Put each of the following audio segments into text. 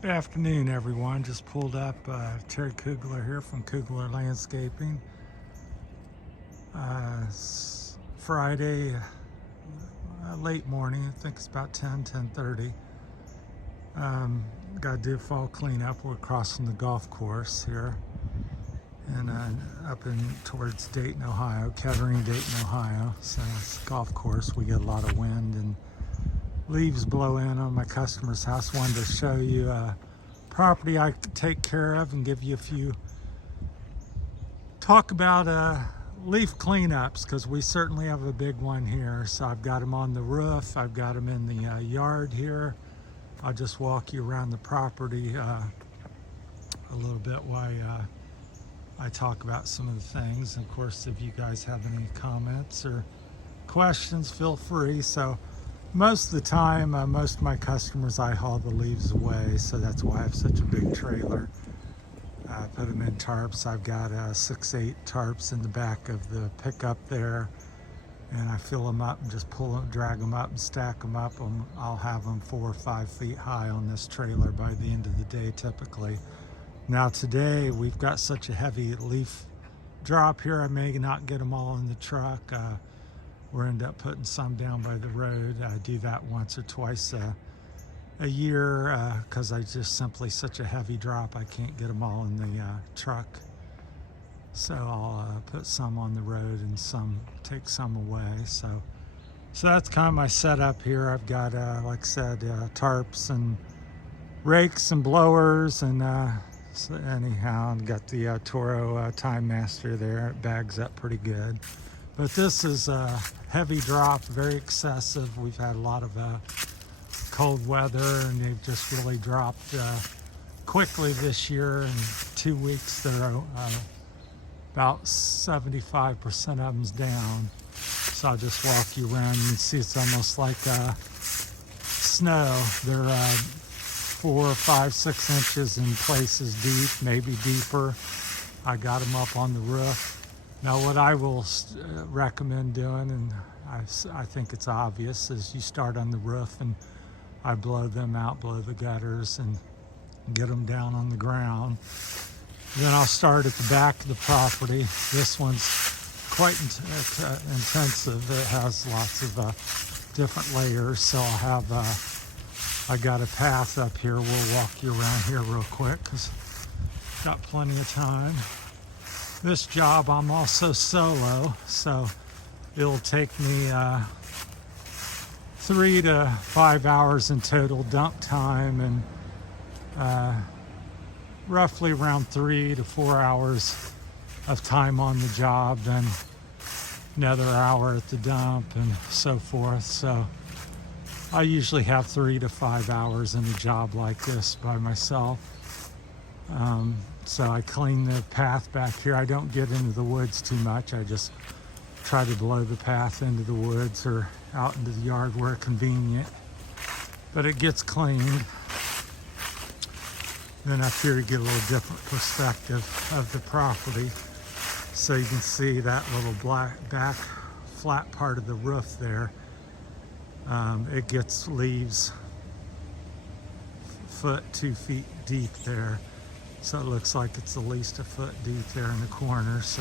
Good afternoon, everyone. Just pulled up Terry Kugler here from Kugler Landscaping. Friday, late morning. I think it's about 10:30. Got to do fall cleanup. We're crossing the golf course here, and up in towards Dayton, Ohio, Kettering, Dayton, Ohio. So it's a golf course. We get a lot of wind and leaves blow in on my customer's house. Wanted to show you property I take care of and give you a few talk about leaf cleanups, because we certainly have a big one here. So I've got them on the roof, I've got them in the yard here. I'll just walk you around the property a little bit while I talk about some of the things. Of course, if you guys have any comments or questions, feel free. So most of the time, most of my customers, I haul the leaves away, so that's why I have such a big trailer. I put them in tarps. I've got 6-8 tarps in the back of the pickup there, and I fill them up and just pull them, drag them up and stack them up. I'll have them 4 or 5 feet high on this trailer by the end of the day typically. Now today we've got such a heavy leaf drop here, I may not get them all in the truck. We'll end up putting some down by the road. I do that once or twice a year because I just simply such a heavy drop, I can't get them all in the truck. So I'll put some on the road and take some away. So that's kind of my setup here. I've got, like I said, tarps and rakes and blowers, and so anyhow, I've got the Toro Time Master there. It bags up pretty good. But this is a heavy drop, very excessive. We've had a lot of cold weather, and they've just really dropped quickly this year. In 2 weeks, they're about 75% of them's down. So I'll just walk you around. You can see it's almost like snow. They're 4, 5, 6 inches in places deep, maybe deeper. I got them up on the roof. Now what I will recommend doing, and I think it's obvious, is you start on the roof and I blow them out, blow the gutters, and get them down on the ground. Then I'll start at the back of the property. This one's quite intensive. It has lots of different layers. So I'll have, I got a path up here. We'll walk you around here real quick because got plenty of time. This job, I'm also solo, so it'll take me 3 to 5 hours in total dump time, and roughly around 3 to 4 hours of time on the job, then another hour at the dump, and so forth. So I usually have 3 to 5 hours in a job like this by myself. So I clean the path back here. I don't get into the woods too much. I just try to blow the path into the woods or out into the yard where convenient. But it gets cleaned. Then up here you get a little different perspective of the property. So you can see that little back flat part of the roof there. It gets leaves 2 feet deep there. So it looks like it's at least 1 foot deep there in the corner. So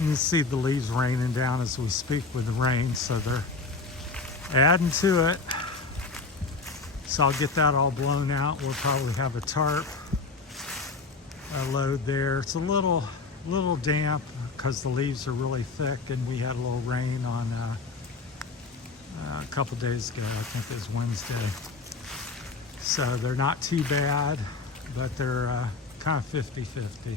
you can see the leaves raining down as we speak with the rain. So they're adding to it. So I'll get that all blown out. We'll probably have a tarp load there. It's a little damp because the leaves are really thick, and we had a little rain on a couple days ago. I think it was Wednesday. So they're not too bad, but they're kind of 50-50.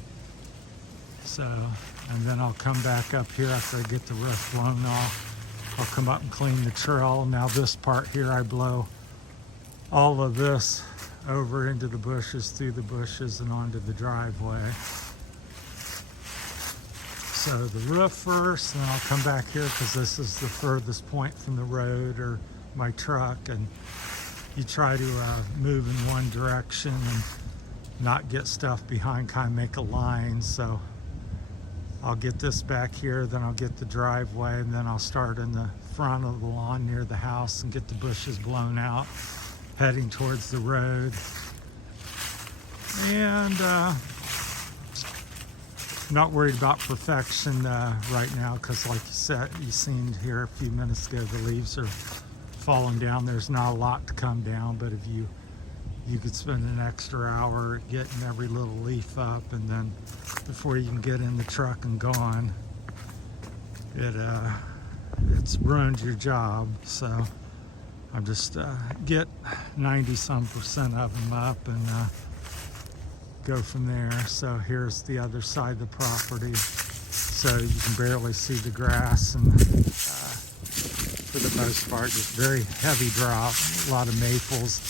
So, and then I'll come back up here after I get the roof blown off. I'll come up and clean the trail. Now this part here, I blow all of this over into the bushes, through the bushes, and onto the driveway. So the roof first, and then I'll come back here because this is the furthest point from the road or my truck, and you try to move in one direction and not get stuff behind, kind of make a line. So I'll get this back here, then I'll get the driveway, and then I'll start in the front of the lawn near the house and get the bushes blown out, heading towards the road. And not worried about perfection right now, because like you seen here a few minutes ago, the leaves are falling down. There's not a lot to come down, but if you could spend an extra hour getting every little leaf up, and then before you can get in the truck and gone, it's ruined your job. So I'm just get 90-some% of them up and go from there. So here's the other side of the property. So you can barely see the grass, and for the most part, just very heavy drop. A lot of maples.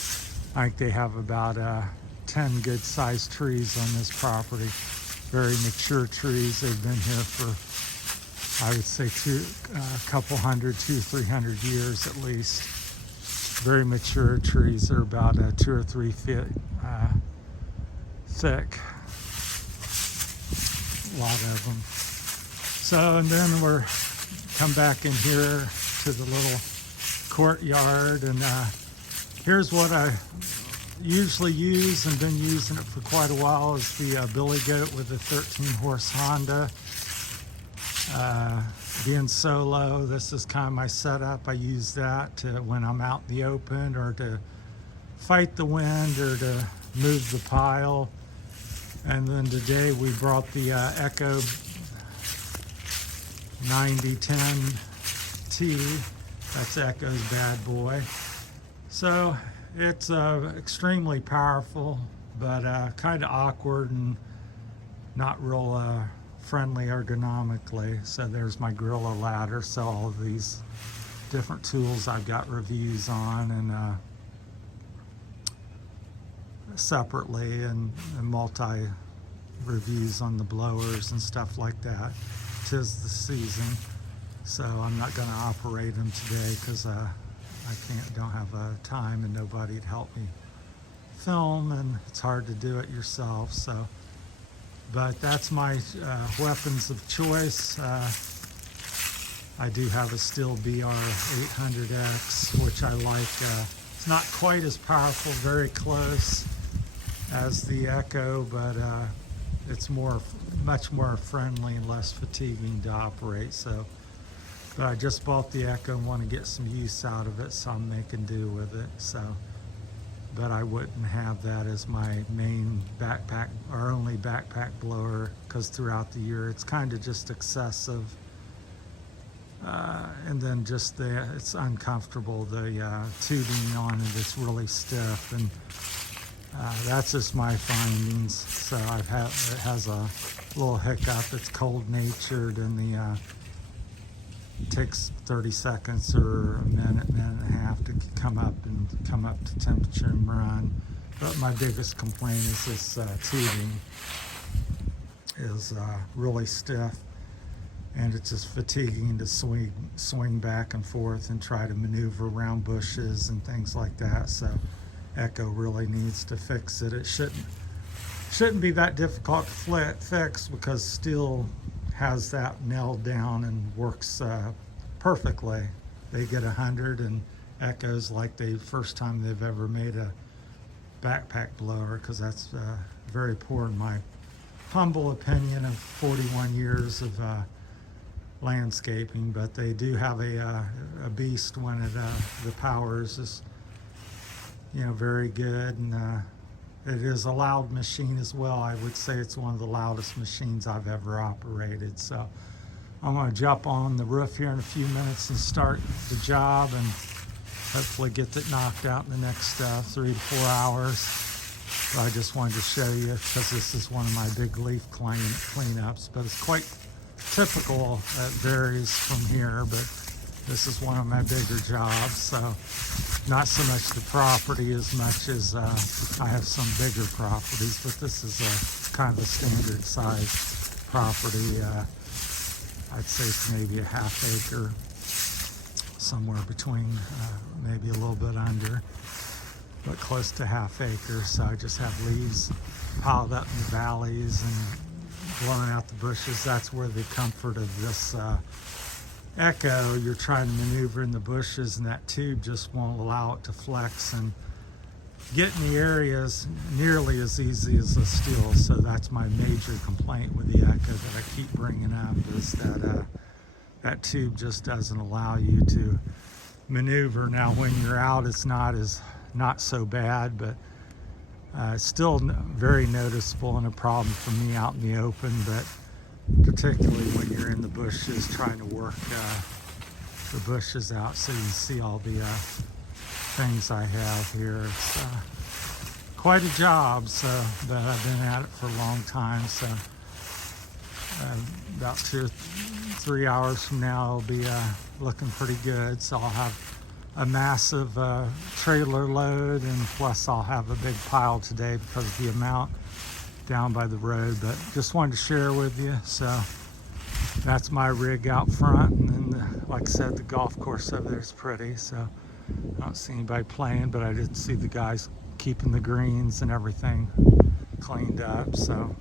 I think they have about 10 good-sized trees on this property. Very mature trees. They've been here for, I would say, a couple hundred, 200-300 years at least. Very mature trees. They're about 2 or 3 feet thick. A lot of them. So, and then we're come back in here to the little courtyard, and here's what I usually use and been using it for quite a while, is the Billy Goat with the 13-horse Honda. Being solo, this is kind of my setup. I use that to, when I'm out in the open, or to fight the wind, or to move the pile. And then today we brought the Echo 9010T. That's Echo's bad boy. So it's extremely powerful, but kind of awkward and not real friendly ergonomically. So there's my Gorilla ladder. So all of these different tools I've got reviews on, and separately, and multi reviews on the blowers and stuff like that. 'Tis the season, so I'm not going to operate them today, because I don't have time, and nobody'd help me film, and it's hard to do it yourself. So, but that's my weapons of choice. I do have a Stihl BR800X, which I like. It's not quite as powerful, very close as the Echo, but it's much more friendly and less fatiguing to operate. So, but I just bought the Echo and want to get some use out of it, so I'm making do with it. So, but I wouldn't have that as my main backpack or only backpack blower, because throughout the year it's kind of just excessive. And then just it's uncomfortable. The tubing on it is really stiff, and that's just my findings. So it has a little hiccup. It's cold natured, and it takes 30 seconds or a minute and a half to come up to temperature and run. But my biggest complaint is this tubing is really stiff, and it's just fatiguing to swing back and forth and try to maneuver around bushes and things like that. So Echo really needs to fix it. It shouldn't be that difficult to fix, because Stihl has that nailed down and works perfectly. They get 100, and Echo's like the first time they've ever made a backpack blower, because that's very poor in my humble opinion of 41 years of landscaping. But they do have a beast when the power is just, very good, and it is a loud machine as well. I would say it's one of the loudest machines I've ever operated. So I'm going to jump on the roof here in a few minutes and start the job, and hopefully get it knocked out in the next 3 to 4 hours. But I just wanted to show you, because this is one of my big leaf cleanups, but it's quite typical. It varies from here, but this is one of my bigger jobs. So not so much the property as much as I have some bigger properties, but this is kind of a standard size property. I'd say it's maybe a half acre, somewhere between, maybe a little bit under, but close to half acre. So I just have leaves piled up in the valleys and blowing out the bushes. That's where the comfort of this Echo, you're trying to maneuver in the bushes, and that tube just won't allow it to flex and getting the areas nearly as easy as the steel. So that's my major complaint with the Echo that I keep bringing up, is that that tube just doesn't allow you to maneuver. Now when you're out, it's not so bad, but still very noticeable and a problem for me out in the open, but particularly when you're in the bushes trying to work the bushes out so you see all the things I have here. It's quite a job, so, but I've been at it for a long time, so about 2 or 3 hours from now it'll be looking pretty good. So I'll have a massive trailer load, and plus I'll have a big pile today because of the amount down by the road. But just wanted to share with you. So that's my rig out front, and then like I said, the golf course over there is pretty. So I don't see anybody playing, but I did see the guys keeping the greens and everything cleaned up. So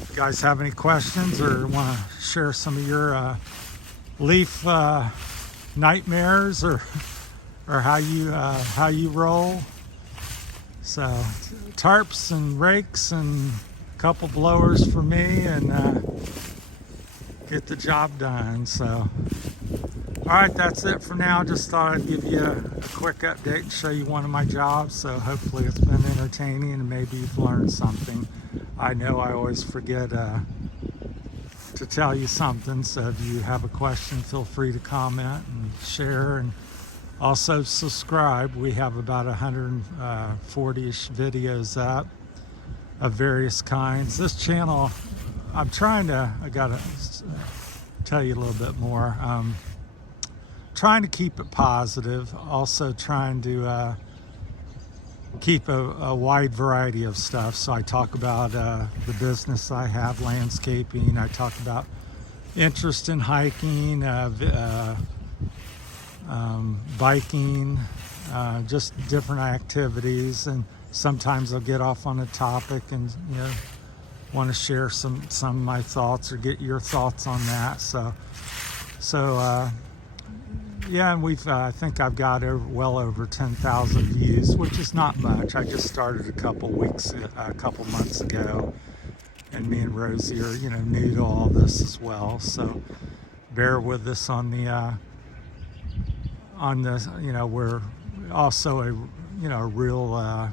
if you guys have any questions or want to share some of your leaf nightmares or how you roll, so tarps and rakes and a couple blowers for me, and get the job done. So all right, that's it for now. Just thought I'd give you a quick update and show you one of my jobs. So hopefully it's been entertaining and maybe you've learned something. I know I always forget to tell you something, so if you have a question, feel free to comment and share, and also subscribe. We have about 140-ish videos up of various kinds. This channel, I gotta tell you a little bit more. Trying to keep it positive, also trying to keep a wide variety of stuff. So I talk about the business I have, landscaping. I talk about interest in hiking, biking, just different activities. And sometimes I'll get off on a topic and want to share some of my thoughts or get your thoughts on that. So yeah, and I think I've got well over 10,000 views, which is not much. I just started a couple months ago, and me and Rosie are, new to all this as well. So bear with us on the, we're also a real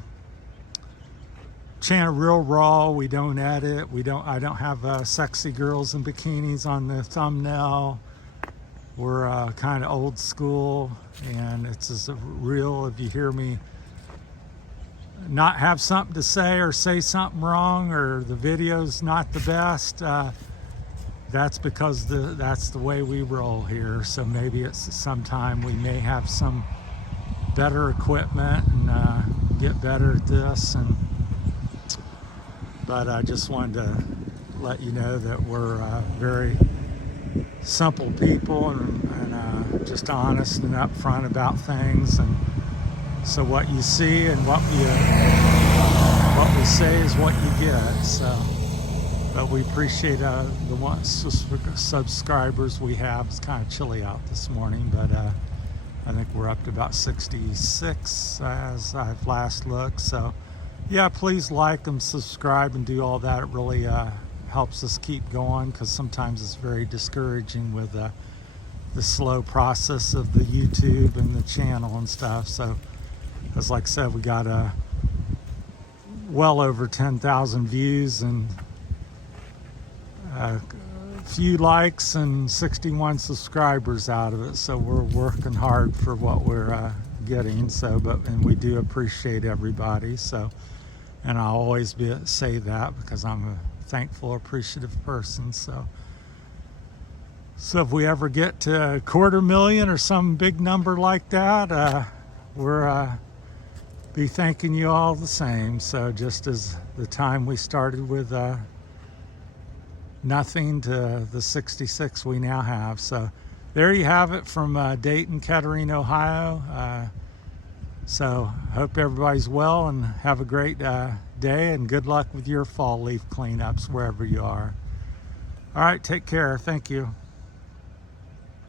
channel, real raw. We don't edit. I don't have sexy girls in bikinis on the thumbnail. We're kind of old school, and it's as real. If you hear me not have something to say or say something wrong, or the video's not the best, that's because that's the way we roll here. So maybe it's sometime we may have some better equipment and get better at this. But I just wanted to let you know that we're very simple people and just honest and upfront about things. And so what you see and what we say is what you get. So, but we appreciate the subscribers we have. It's kind of chilly out this morning, but I think we're up to about 66 as I've last looked. So yeah, please like and subscribe and do all that. It really helps us keep going, because sometimes it's very discouraging with the slow process of the YouTube and the channel and stuff. So as like I said, we got well over 10,000 views and a few likes and 61 subscribers out of it. So we're working hard for what we're getting. So and we do appreciate everybody. So, and I'll always say that because I'm a thankful, appreciative person. So if we ever get to 250,000 or some big number like that, we're be thanking you all the same. So just as the time we started with nothing to the 66 we now have. So there you have it from Dayton, Kettering, Ohio. So hope everybody's well and have a great day, and good luck with your fall leaf cleanups wherever you are. All right, take care. Thank you.